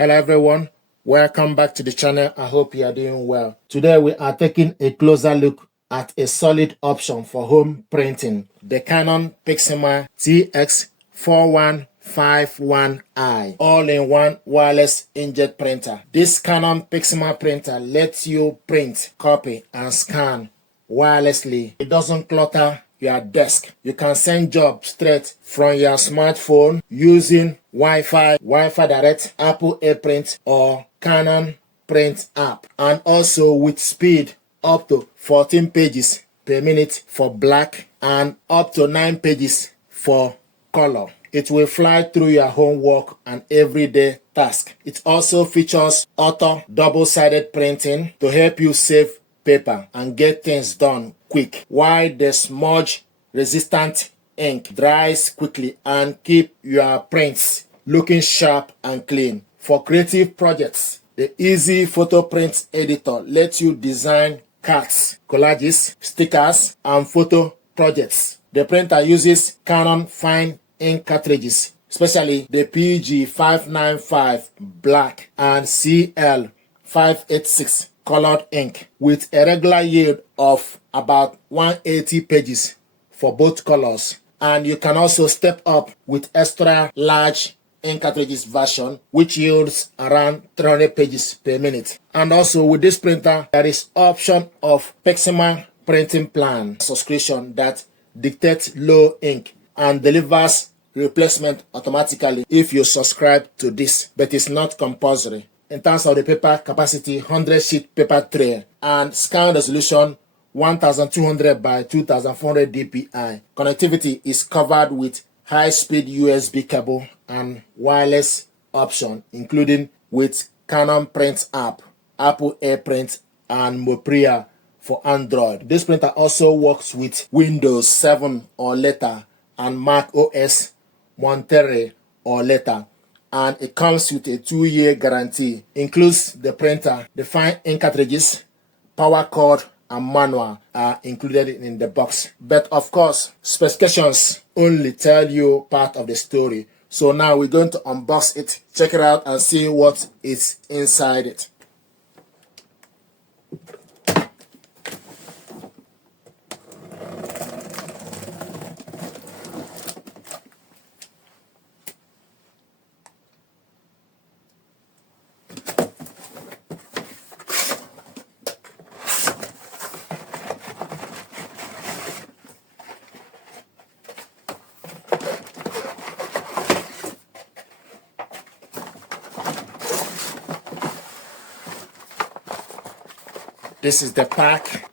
Hello everyone, welcome back to the channel. I hope you are doing well. Today we are taking a closer look at a solid option for home printing, the Canon PIXMA TS4151i all-in-one wireless inkjet printer. This Canon PIXMA printer lets you print, copy and scan wirelessly. It doesn't clutter your desk. You can send jobs straight from your smartphone using Wi-Fi Direct, Apple AirPrint or Canon Print app, and also with speed up to 14 pages per minute for black and up to 9 pages for color. It will fly through your homework and everyday task. It also features auto double-sided printing to help you save paper and get things done quick, while the smudge resistant ink dries quickly and keep your prints looking sharp and clean. For creative projects, the easy photo print editor lets you design cards, collages, stickers and photo projects. The printer uses Canon fine ink cartridges, especially the PG595 black and CL586 colored ink, with a regular yield of about 180 pages for both colors. And you can also step up with extra large ink cartridges version, which yields around 300 pages per minute. And also with this printer, there is option of PIXMA printing plan subscription that dictates low ink and delivers replacement automatically if you subscribe to this, but it's not compulsory. In terms of the paper capacity, 100 sheet paper tray and scan resolution 1200 by 2400 dpi. Connectivity is covered with high-speed USB cable and wireless option, including with Canon Print app, Apple AirPrint and Mopria for Android. This printer also works with Windows 7 or later and Mac OS Monterey or later, and it comes with a 2-year guarantee. Includes the printer, the fine ink cartridges, power cord and manual are included in the box. But of course, specifications only tell you part of the story. So now we're going to unbox it, check it out and see what is inside it. This is the pack.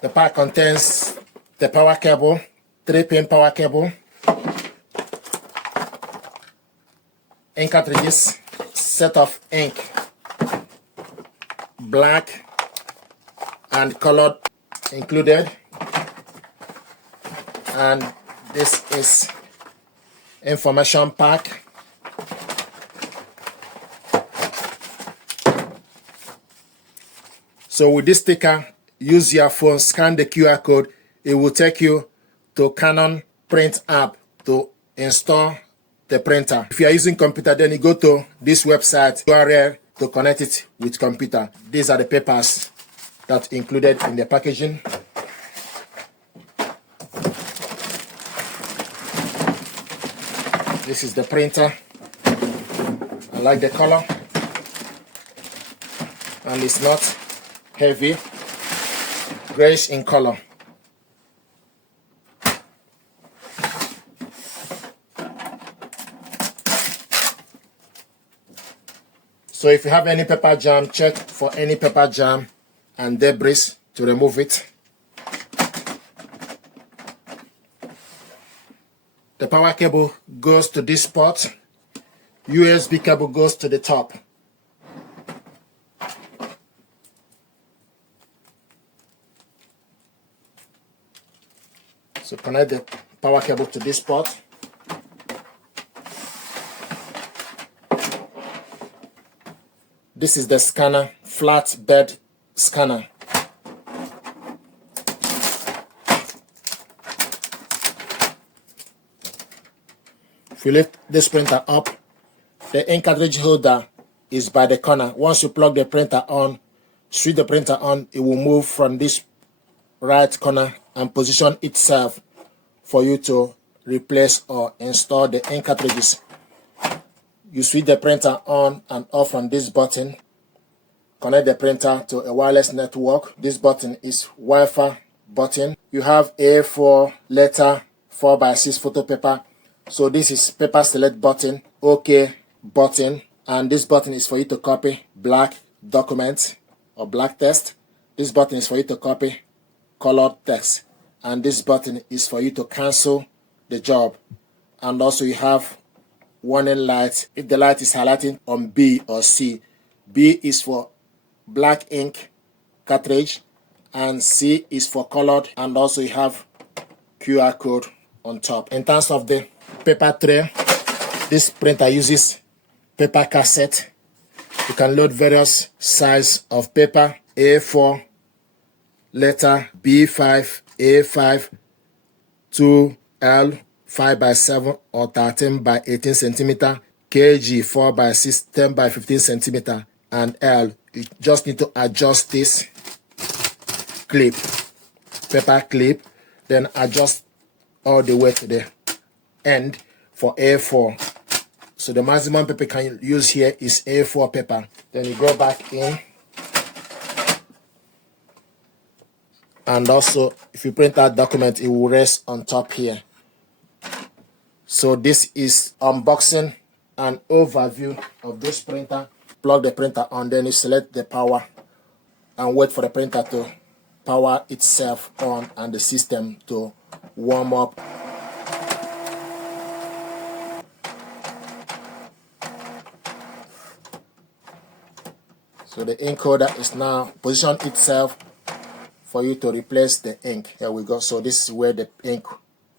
The pack contains the power cable, 3-pin power cable, ink cartridges, set of ink, black and colored included, and this is information pack. So with this sticker, use your phone, scan the QR code. It will take you to Canon Print app to install the printer. If you are using computer, then you go to this website URL to connect it with computer. These are the papers that included in the packaging. This is the printer. I like the color, and it's not heavy, grayish in color. So if you have any paper jam, check for any paper jam and debris to remove it. The power cable goes to this port. USB cable goes to the top. So connect the power cable to this port. This is the scanner, flatbed scanner. If you lift this printer up, the ink cartridge holder is by the corner. Once you plug the printer on, switch the printer on, it will move from this right corner and position itself for you to replace or install the ink cartridges. You switch the printer on and off from this button. Connect the printer to a wireless network. This button is Wi-Fi button. You have A4 letter 4x6 photo paper. So this is paper select button, OK button, and this button is for you to copy black document or black text. This button is for you to copy colored text, and this button is for you to cancel the job. And also you have warning light if the light is highlighting on B or C. B is for black ink cartridge and C is for colored, and also you have QR code on top. In terms of the paper tray, this printer uses paper cassette. You can load various size of paper, A4, letter, B5, A5, 2L, 5x7 or 13x18 centimeter, KG 4x6, 10x15 centimeter, and L. You just need to adjust this clip, paper clip, then adjust all the way to the end for A4. So the maximum paper you can use here is A4 paper. Then you go back in, and also if you print out document, it will rest on top here. So this is unboxing and overview of this printer. Plug the printer on, then you select the power and wait for the printer to power itself on and the system to warm up. So the ink holder is now positioned itself for you to replace the ink. Here we go. So this is where the ink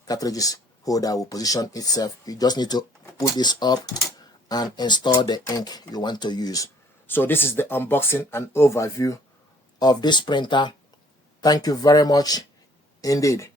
cartridges holder will position itself. You just need to put this up and install the ink you want to use. So this is the unboxing and overview of this printer. Thank you very much indeed.